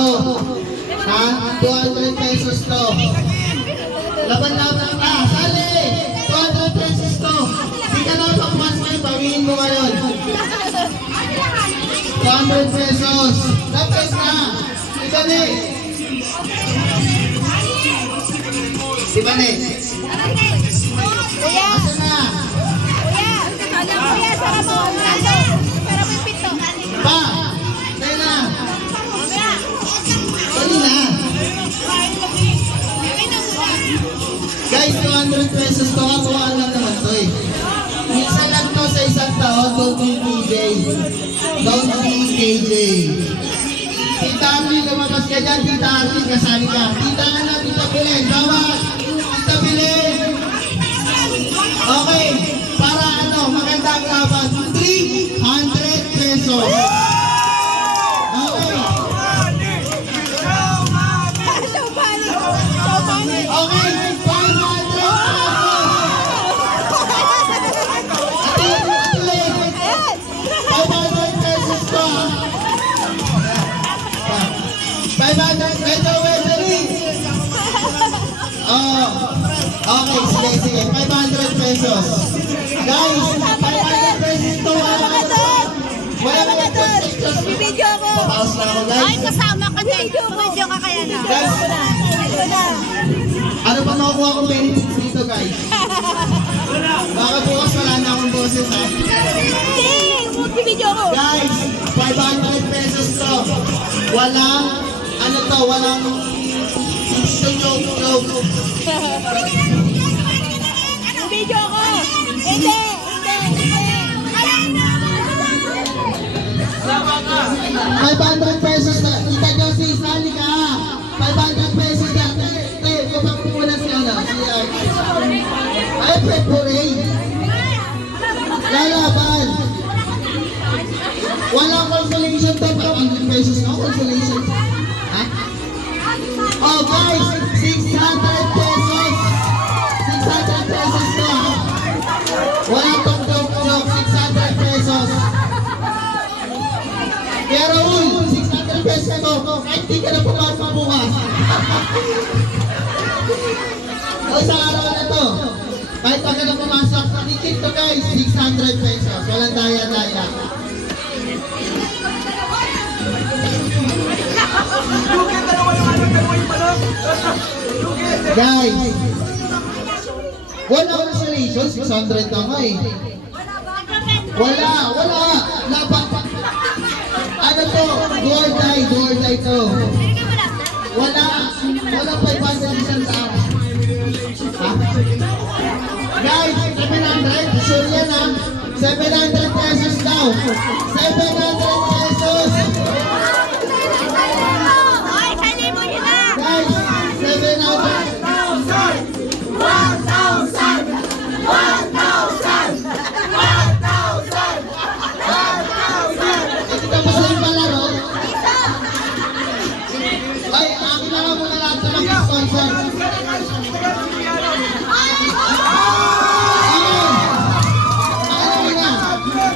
to. Ha? 200 pesos to. Laban-laban ka. Sali! 200 pesos to. Di ka na pakumas mo yun. Pawin mo ngayon. 200 pesos. Tapos na. Iba ni. Iba ni. Kuya! Asa na? Kuya! Kuya, sarap mo! Sarap mo yung pito! Pa! Tayo na. Kuya! Dali na. Guys, 200 pesos to. Kakuhaan lang naman to eh. Minsan lang to sa isang taon. Don't be KJ. Don't be KJ. Tita Arlie, lumabas ka dyan. Tita Arlie, kasali ka. Tita Ana, Tita Belen. Bawat! Tita Belen! Okay. Para ano, magandang laban. 300 pesos. Okay. So funny! So funny! Okay. 500 pesos to. 500 pesos, Wesley. Oh. Okay, sige. 500 pesos. Guys, 500 pesos to. Wala ka doon. Bibidyo ako! Pause na ako, guys. Ay, kasama ka din. Bibidyo ka kaya na. Guys, Ito na. ano pa makukuha kong benefits dito, guys? Baka bukas wala na akong boses, ha? Hindi! Bibidyo ako! Guys, 500 pesos to. Walang, ano to, walang joke. Bibidyo ako! Hindi! 500 pesos na. Kita nyo si Sally ka. 500 pesos na. Kapag muna si ano, si ay, February. Lalaban. Walang consolation to. 500 pesos na. Consolation. Ha? Oh guys, 600 pesos. 600 pesos to. Wala tong joke. 600 pesos. Kaya Raul, 600 pesos mo, kahit di ka na pumasok bukas. O sa araw na to, kahit di ka na pumasok, tikit to guys, 600 pesos. Walang daya-daya. Guys, wala consolation, 600 na nga eh. Wala. Laban. Ano to? Do or die to. Wala 500 isang tao. Ha? Guys, 700. Sure yan ha? 700 pesos daw. 700 pesos. Ay, salibo nyo na! Guys, 700. 1,000. Tapos na yung palaro. Ay, akin na nga muna lahat sa mga sponsor.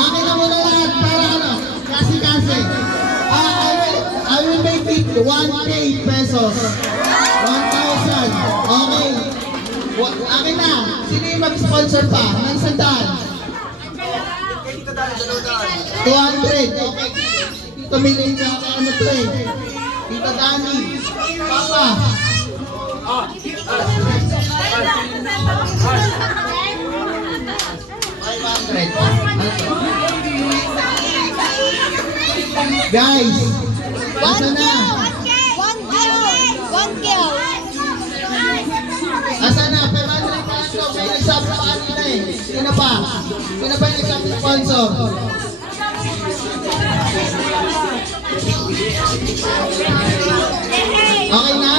Akin na muna lahat para ano, kasi. I will make it 1K pesos. 1,000. Okay. Akin na. Sino yung mag-sponsor pa? Ng sandaan. 200. Okay. Tumilin ka ano to eh. Tita Dani. Papa. Guys, asa na? 1K! Asa na? 500 pesos. May nagsabi pa kanina eh. Sino pa? Sino pa yung nagsabi sponsor? Okay na?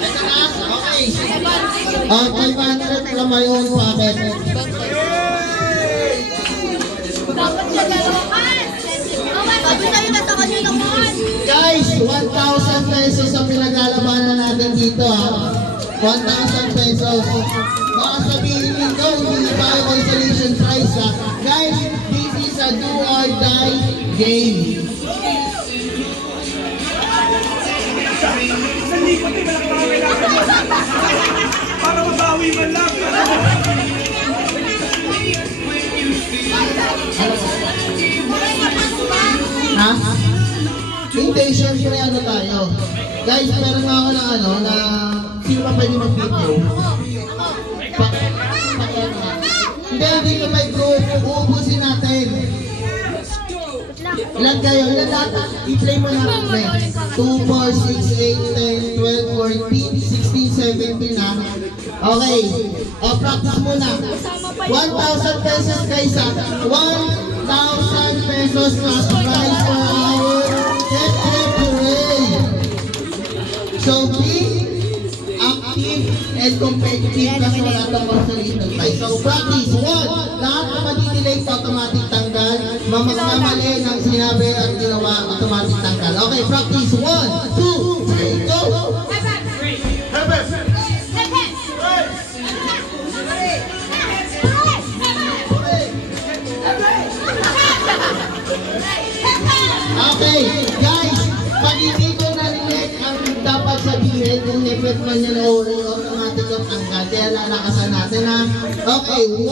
Ito na? Okay. 500 from my own pocket. Dapat siya dalawakan! Sabi sa'yo na sa kanya naman! Guys, 1,000 pesos ang pinaglalabanan natin dito ha. 1,000 pesos. Baka sabihin nito, hindi pa yung consolation prize ha. Guys, this is a do or die game. pati, malaki mga kailangan. Para mabawi man lang. Ha? Hindi, syempre ano tayo. Guys, meron nga ako na ano, na sino ba pwede mag-video? Hindi ko mag-group. Uubusin natin. Ilan kayo? Ilan lahat? I-play mo na. 2, 4, 6, 8, 10, 12, 14, 16, 17 na. Okay. O, practice muna. 1,000 pesos guys ha. 1,000 pesos cash prize for our giveaway. So, be active and competitive kasi wala itong consolidated prize. So, practice. 1. Lahat na madidelay automatic tanggal. Mamagkamali ng sinabi at ginawa, automatic tanggal. Okay, practice. 1, 2, 3, go! Okay, guys, pag hindi ko narinig ang dapat sabihin kung effort man niya na automatic ang tanggal. Kaya lalakasan natin ha. Okay, 1.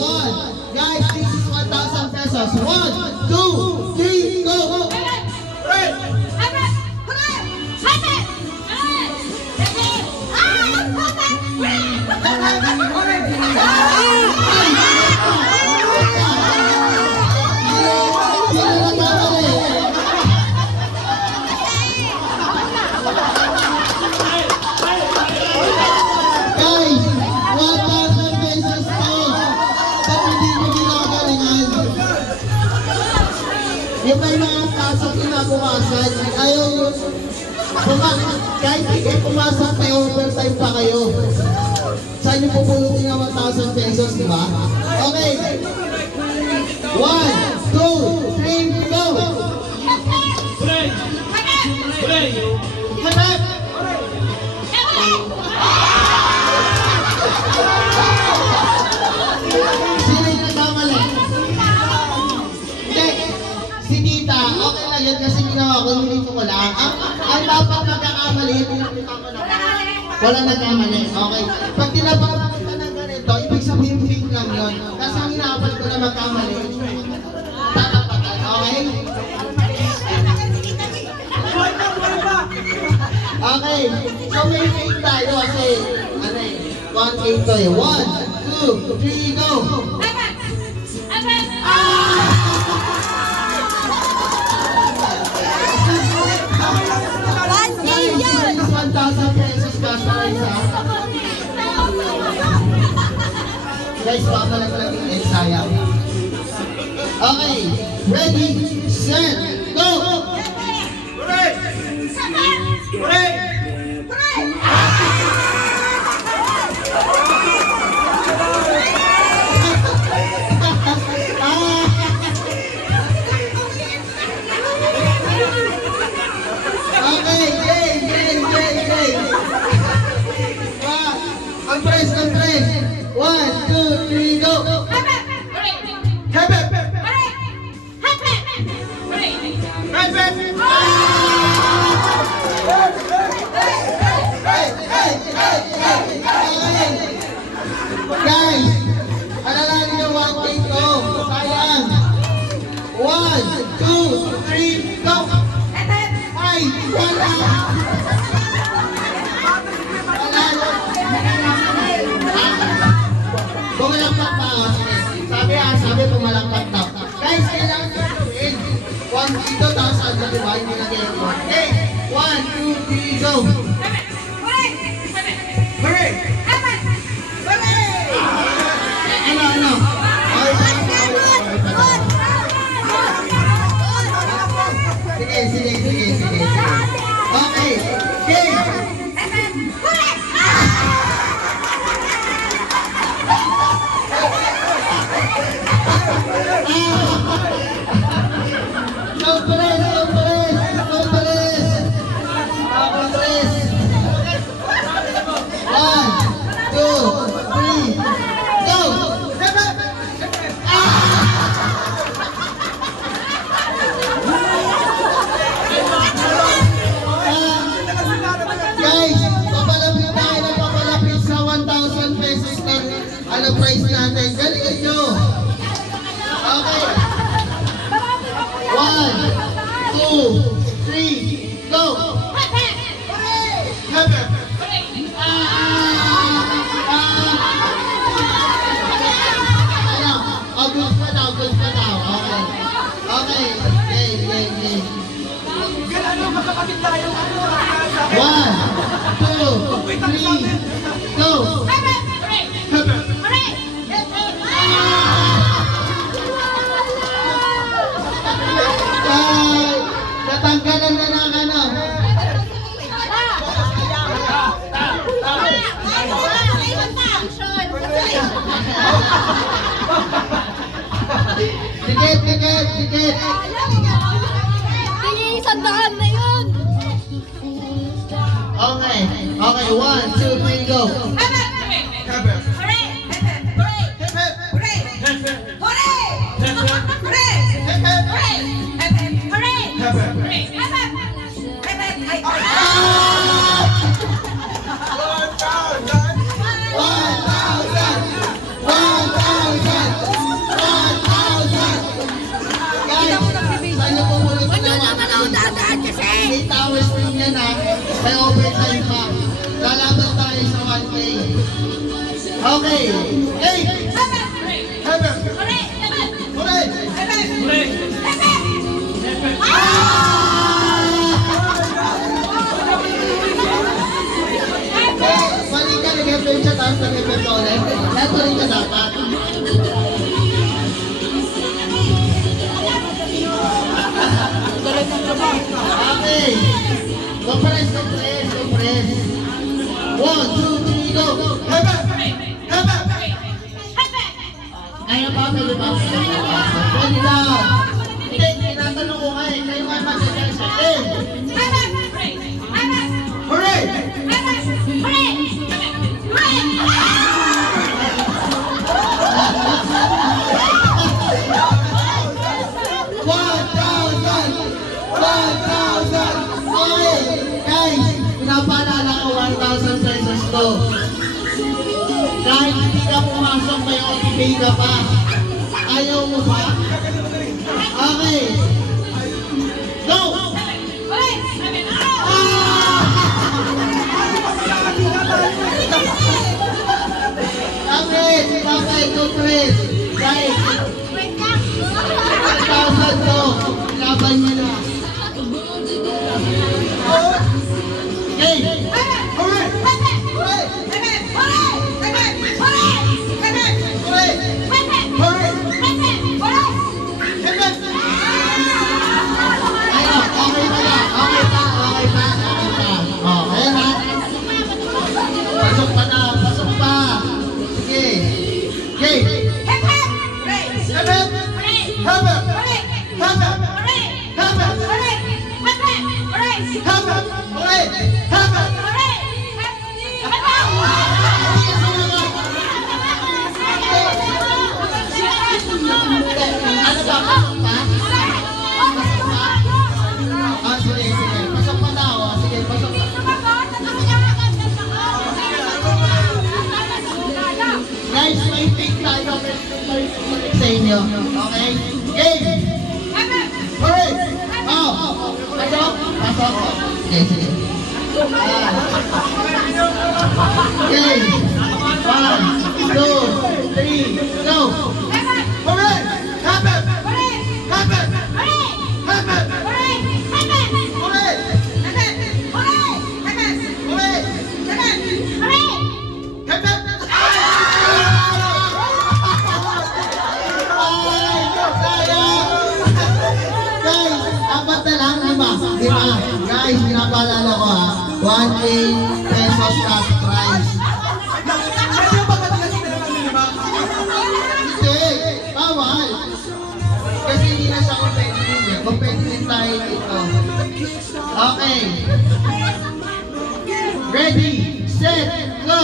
Guys, this is 1,000 pesos. 1, 2, 3, go! Sino nagkamali? Guys, 1,000 pesos to. Ba't hindi mo ginagalingan? Yung may mga pasok kinabukasan, ayaw yun. Kahit hindi pumasok, may overtime pa kayo. Saan yung pupulutin ng 1,000 pesos, di ba? Okay. 1, 2, 3, go! Hanap! Sino yung nagkamali? Hindi. Si Tita, okay lang yun kasi ginawa ko, nilito ko lang. Ang dapat magkakamali, pinakita ko na. Wala nagkamali. Okay. Pag tinapakita ka ng ganito, ibig sabihin fake lang yun. Kasi ang inaabal ko na magkamali, tatapatan. Okay? Okay. So may fake tayo kasi, ano eh, 1-8 to eh. 1, 2, 3, go! Guys, this is 1,000 pesos cash prize ha. Guys, baka lang yung sayang. Okay, ready, set, go! Okay, game. Compress. 1, 2, 3, go! Guys, alalahanin nyo 1 take to. Sayang. 1, 2, 3, go! Ay, wala! Pumalakpak pa ako. Sabi pumalakpak na. Guys, kailangan nyo gawin. 1 dito, tapos ano, diba? Hindi na kayo. Okay, 1, 2, 3, go! Ano? Sige. Okay, game! Compress! Ano price natin? Galingan nyo. Okay. 1, 2, 3, go! Hepe! Ano? August pa daw. Okay. Okay. Game. Ganun yung magkakapit tayo. 1, 2, 3, go! Hepe! Ay! Natanggalan na ng ano? Dikit! Isang daan na yun. Okay, 1, 2, 3, go! May tower stream yan ha. May overtime pa. Lalaban tayo sa 1K. Okay. Hey! Hepe! Hooray! Mali ka, nag-hepe siya tapos nag-hepe ka ulit. Lahat rin ka dapat. Okay. Compress. 1, 2, 3, go! Hepe! Kaya pa, pwede pa. Pwede daw. Hindi, tinatanong ko nga eh. Kayo nga mag-hepe sa akin. Hooray! 1,000! Okay, guys, pinapaalala ko 1,000 pesos to. Kahit hindi ka pumasok, may OTP ka pa. Ayaw mo ba? Okay. Go! Okay, go Chris. Guys, 1,000 to. Laban niyo na. Hey! Hooray! Ayun, okay pa. Oh, ayan ha. Pasok pa. Sige. Okay. Ano ba? Pasok pa? Ah, sige. Pasok pa daw. Sige, pasok pa. Guys, may pick tayo. Sa inyo. Okay? Game! Hooray! Oh! Pasok? Okay, sige. Okay. 1, 2, 3, go! Hooray! Hepe! Guys, pinapaalala ko ha, 1K pesos cash prize. Hindi, bawal. Kasi hindi na siya competitive. Competitive tayo dito. Okay. Ready, set, go!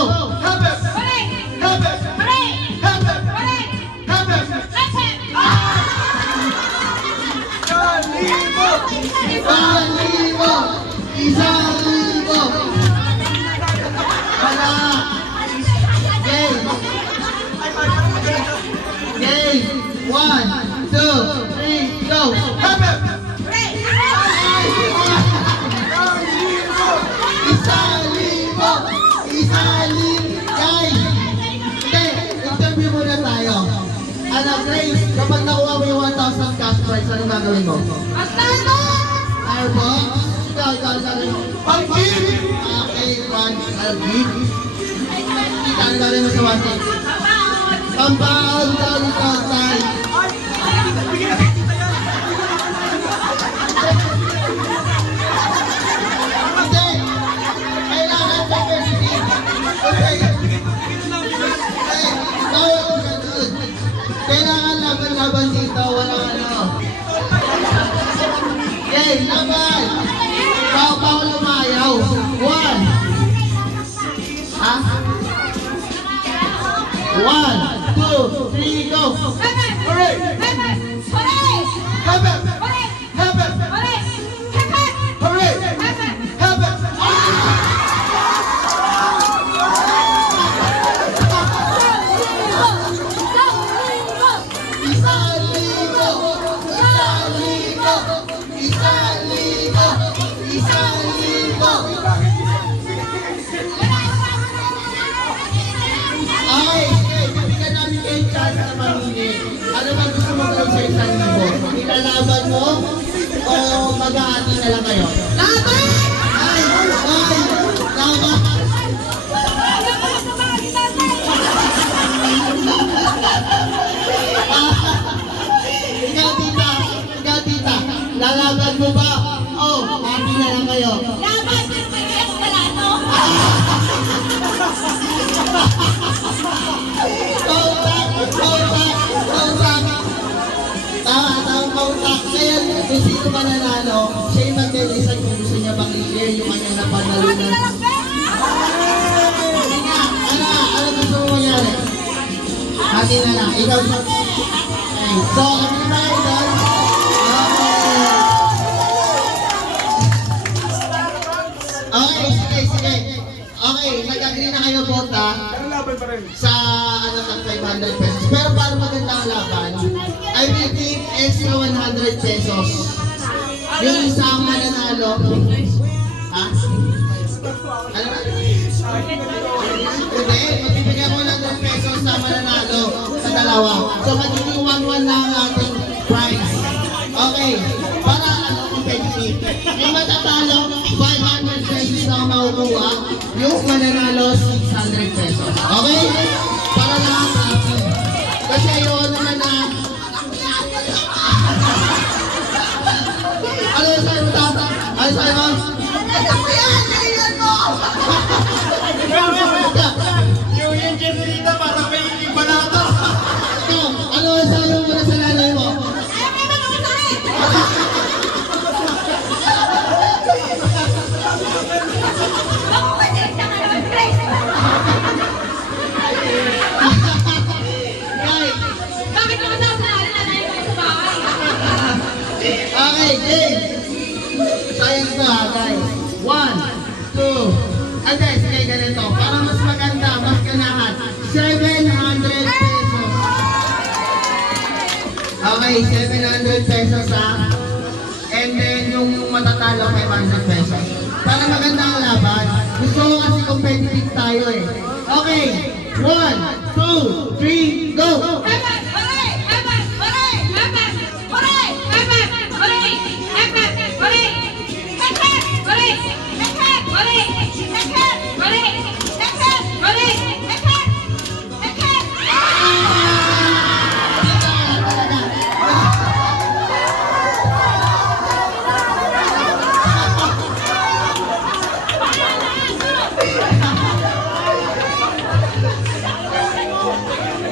Isang libo! Wala! Okay! points, ano gagawin mo? Firebox? Ikaw, gagawin mo. Pag-give! Okay, pag-give. Ano gagawin mo sa 1 Pampaon, tayo, tayo. Bigyan natin kita yan. Hindi! Kailangan competitive. Okay. Kailangan laban-laban dito, walang ano. Okay, laban! Pao lumayaw. 1. Ha? 1, 2, 3, go! Hooray! Heaven! Heaven! Hooray! Heaven! Isang libo! Isang libo! Isang libo! Isang libo! Okay, bibigyan namin kayo chance na mamili. Ano bang gusto mo gawin sa 1,000? Ilalaban mo o mag-aati na lang kayo? Laban! Ay! Laban! Ikaw tita, lalaban mo ba? Oh, happy na lang kayo. Pautak. Tama, pautak. Kaya kung sino mananalo, siya yung mag-decide kung gusto niya bang i-share yung kanyang napanalunan. Hindi nga, ano gusto mo mangyari? Hati na lang, ikaw siya. Okay, so, kami na kayo doon. Okay, sige. Okay, nag-agree na kayo bota Pero laban pa rin. sa ano ng 500 pesos. Pero para maganda ang laban, I will give extra 100 pesos. Yung isang mananalo. Ha? Ano ba? Hindi, magbibigyan ko 100 pesos sa mananalo sa dalawa. So magiging 1-1 na ang ating prize. Okay, para ano competitive. Yung matatalo, 500 pesos na ang makukuha. Yung mananalo, 600 pesos. Okay? Para lahat happy. Kasi ayoko naman na... Ano yung sa'yo, tata? Ano sa'yo, ma'am? Yung Jennerita, parang may balata. Ikaw, ano yung sa'yo muna sa nanay mo? Guys, okay, game. Sayang to ha, guys. 1, 2, and guys, sige ganito. Para mas maganda, mas ganahan. 700 pesos. Okay, 700 pesos ha. And then yung matatalo, 500 pesos. Para maganda ang laban. Gusto ko kasi competitive tayo eh. Okay, 1, 2, 3, go!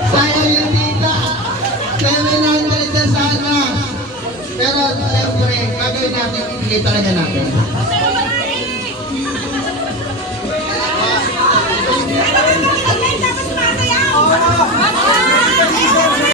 Sayang yung tita. 700 na sana. Pero siyempre, gagawin natin, ibigay talaga natin.